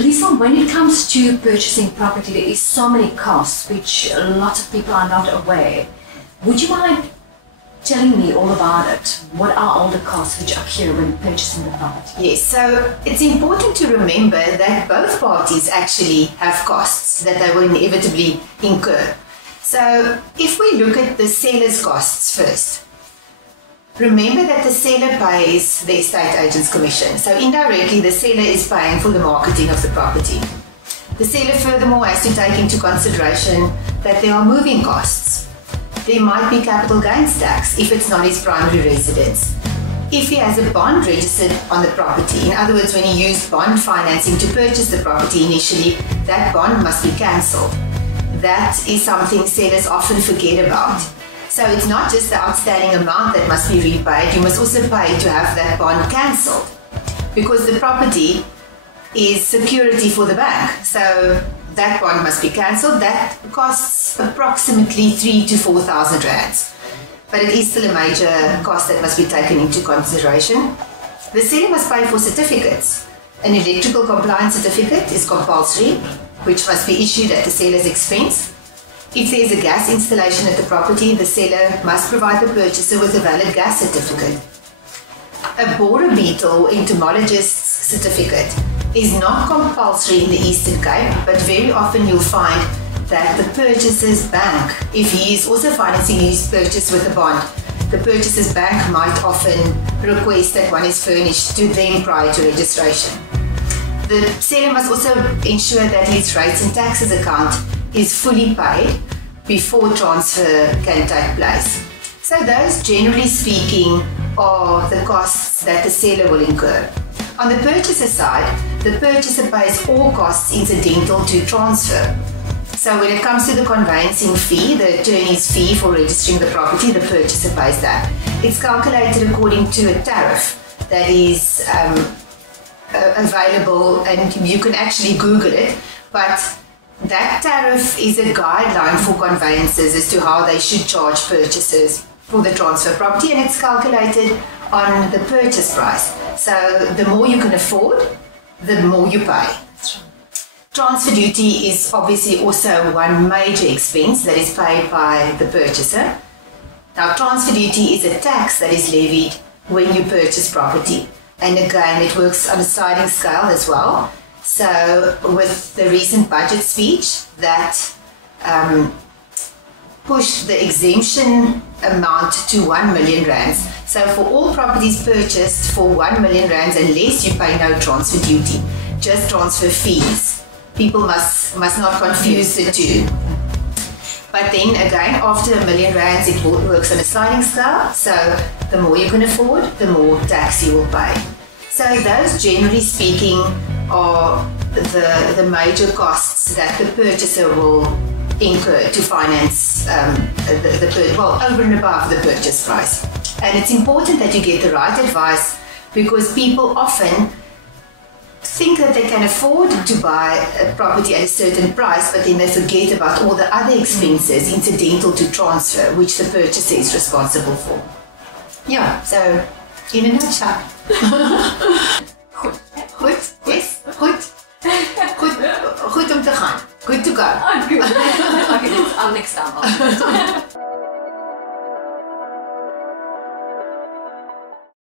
Liesel, when it comes to purchasing property, there is so many costs which lots of people are not aware. Would you mind telling me all about it? What are all the costs which occur when purchasing the property? Yes, so it's important to remember that both parties actually have costs that they will inevitably incur. So if we look at the seller's costs first, remember that the seller pays the estate agent's commission. So indirectly, the seller is paying for the marketing of the property. The seller furthermore has to take into consideration that there are moving costs. There might be capital gains tax if it's not his primary residence. If he has a bond registered on the property, in other words, when he used bond financing to purchase the property initially, that bond must be cancelled. That is something sellers often forget about. So it's not just the outstanding amount that must be repaid, you must also pay to have that bond cancelled, because the property is security for the bank. So that bond must be cancelled. That costs approximately 3,000 to 4,000 rands. But it is still a major cost that must be taken into consideration. The seller must pay for certificates. An electrical compliance certificate is compulsory, which must be issued at the seller's expense. If there is a gas installation at the property, the seller must provide the purchaser with a valid gas certificate. A borer beetle entomologist's certificate is not compulsory in the Eastern Cape, but very often you'll find that the purchaser's bank, if he is also financing his purchase with a bond, the purchaser's bank might often request that one is furnished to them prior to registration. The seller must also ensure that his rates and taxes account is fully paid before transfer can take place. So those, generally speaking, are the costs that the seller will incur. On the purchaser side, the purchaser pays all costs incidental to transfer. So when it comes to the conveyancing fee, the attorney's fee for registering the property, the purchaser pays that. It's calculated according to a tariff that is available, and you can actually Google it, but that tariff is a guideline for conveyancers as to how they should charge purchasers for the transfer property, and it's calculated on the purchase price. So the more you can afford, the more you pay. Transfer duty is obviously also one major expense that is paid by the purchaser. Now, transfer duty is a tax that is levied when you purchase property. And again, it works on a sliding scale as well. So with the recent budget speech that pushed the exemption amount to 1 million rands. So for all properties purchased for 1 million rands and less, you pay no transfer duty, just transfer fees. People must not confuse the two. But then again, after 1 million rands, it works on a sliding scale. So the more you can afford, the more tax you will pay. So those, generally speaking, are the major costs that the purchaser will incur to finance over and above the purchase price. And it's important that you get the right advice, because people often think that they can afford to buy a property at a certain price, but then they forget about all the other expenses incidental to transfer, which the purchaser is responsible for. Yeah, so in a nutshell. Goed, yes, goed. Goed om te gaan. Good to go. Oh, good. Okay, that's our next time.